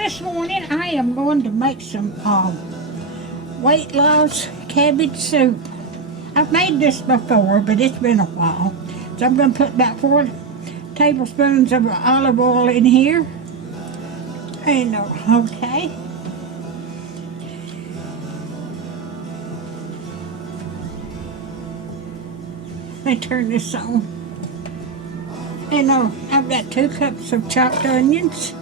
This morning I am going to make some weight loss cabbage soup. I've made this before, but it's been a while. So I'm going to put about 4 tablespoons of olive oil in here. And okay. Let me turn this on. And I've got 2 cups of chopped onions.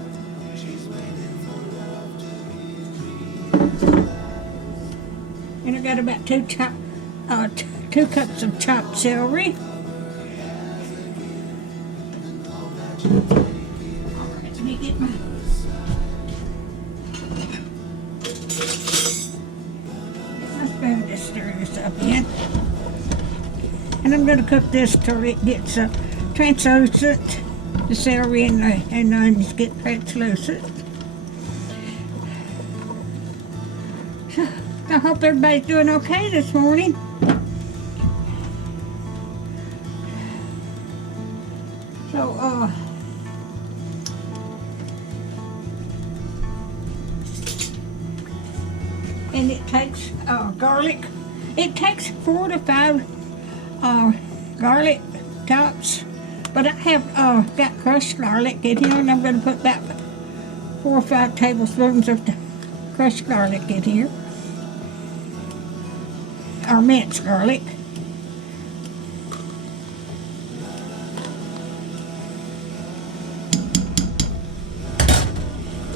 And I got about 2 cups of chopped celery. Alright, let me get my spoon to stir this up in. And I'm going to cook this till it gets translucent. The celery and the onions get translucent. So, I hope everybody's doing okay this morning. So, and it takes garlic. It takes 4 to 5 garlic tops, but I have got crushed garlic in here, and I'm going to put about 4 or 5 tablespoons of the crushed garlic in here, or minced garlic.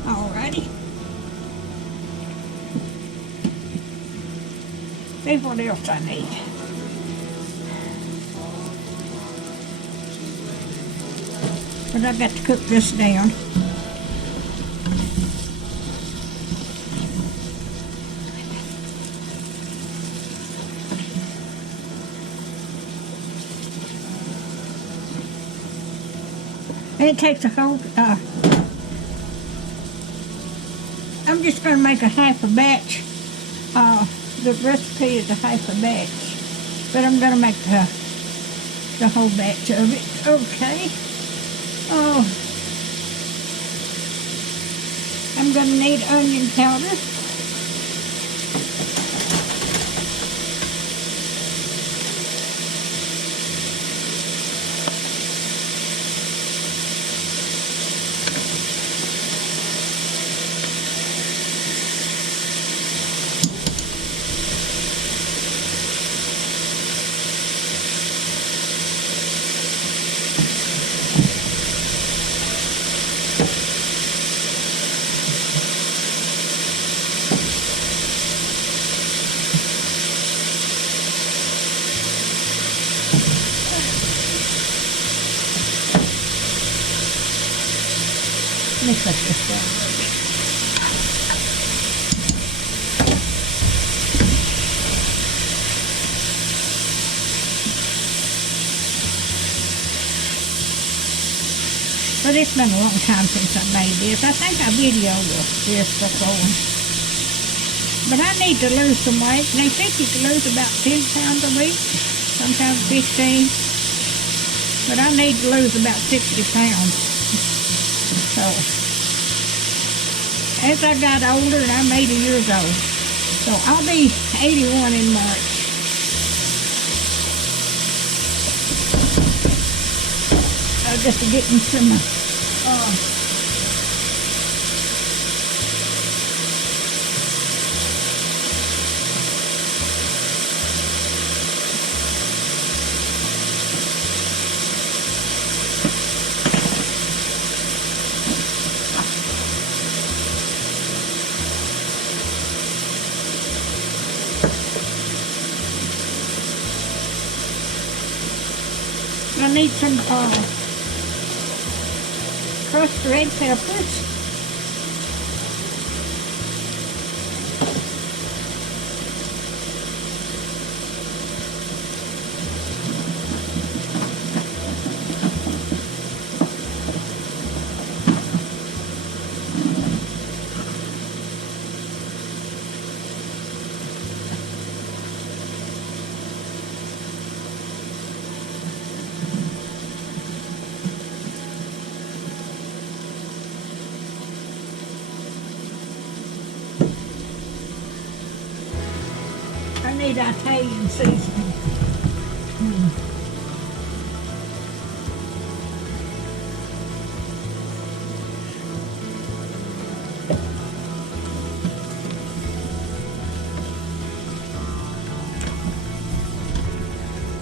Alrighty. See what else I need. But I've got to cook this down. And it takes a whole, I'm just going to make a half a batch. The recipe is a half a batch, but I'm going to make the whole batch of it. Okay. Oh, I'm going to need onion powder. Let me cut this down a little bit. But it's been a long time since I made this. I think I videoed this before. But I need to lose some weight. They think you can lose about 10 pounds a week, sometimes 15. But I need to lose about 60 pounds. So, as I got older, and I'm 80 years old, so I'll be 81 in March. Just to get me some, I need some crushed red peppers. need Italian seasoning.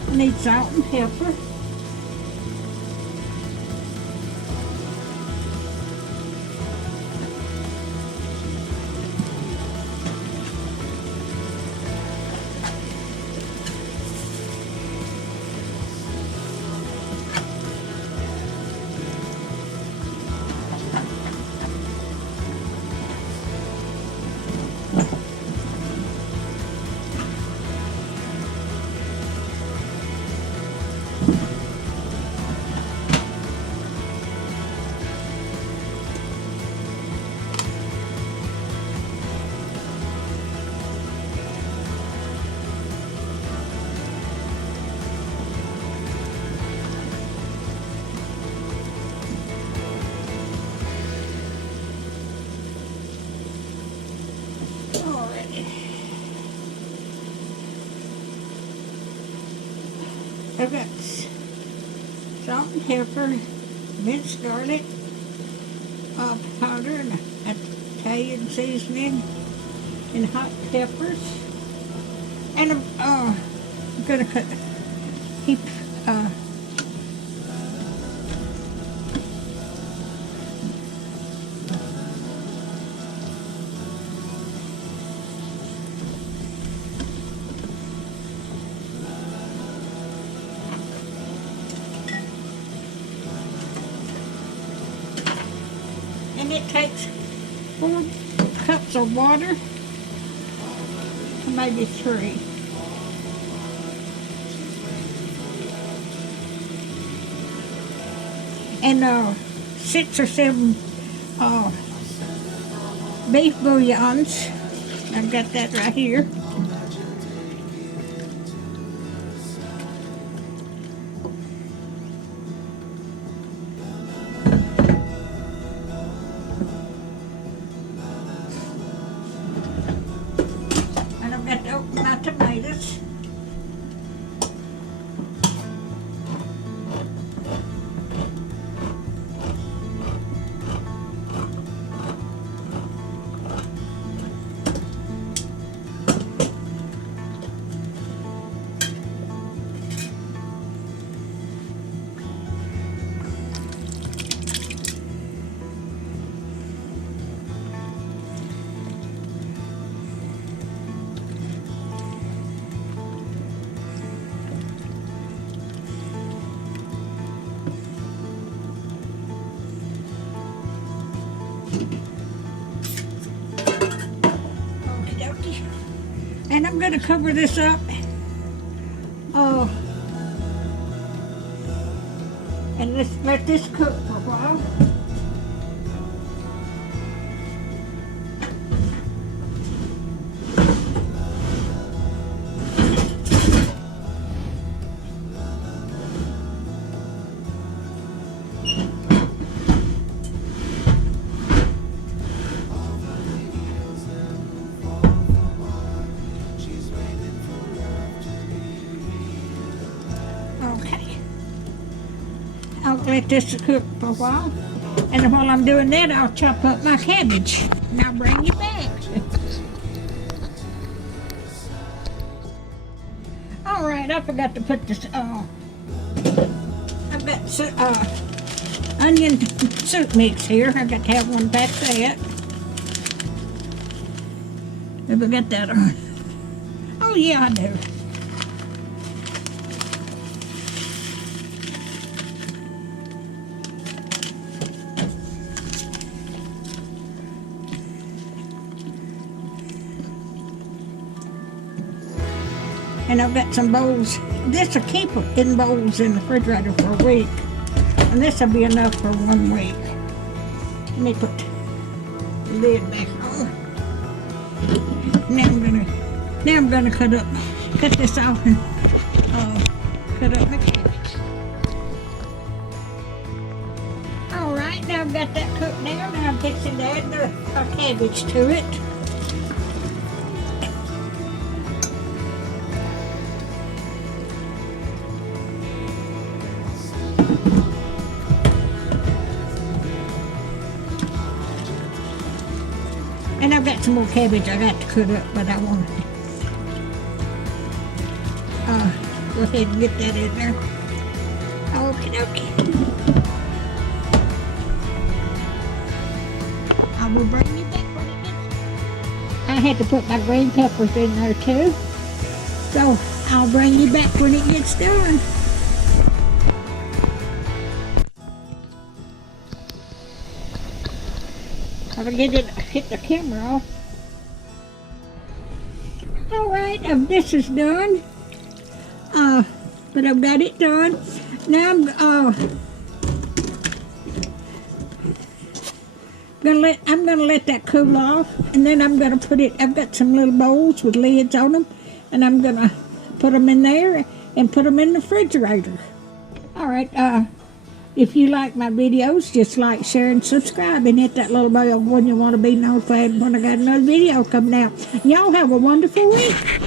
I need salt and pepper. I've got salt and pepper, minced garlic, powder, and Italian seasoning, and hot peppers. And I'm gonna keep and it takes 4 cups of water, maybe 3. And 6 or 7 beef bouillons. I've got that right here. And I've got to open my tomatoes. And I'm going to cover this up. And let's let this cook for a while. I'll let this cook for a while. And while I'm doing that, I'll chop up my cabbage. And I'll bring you back. All right, I forgot to put this, I've got onion soup mix here. I've got to have one back that. Have I got that on? Oh yeah, I do. And I've got some bowls. This will keep in bowls in the refrigerator for a week. And this will be enough for 1 week. Let me put the lid back on. Now I'm gonna cut this off and cut up my cabbage. All right, now I've got that cooked down. Now I'm fixing to add the cabbage to it. I've got some more cabbage I got to cut up, but I want to go ahead and get that in there. Okay. I will bring you back when it gets. I had to put my green peppers in there too, so I'll bring you back when it gets done. I'll hit the camera off. Alright, this is done. But I've got it done. Now I'm gonna let that cool off, and then I'm gonna put it. I've got some little bowls with lids on them, and I'm gonna put them in there and put them in the refrigerator. Alright, if you like my videos, just like, share, and subscribe, and hit that little bell when you want to be notified when I got another video coming out. Y'all have a wonderful week.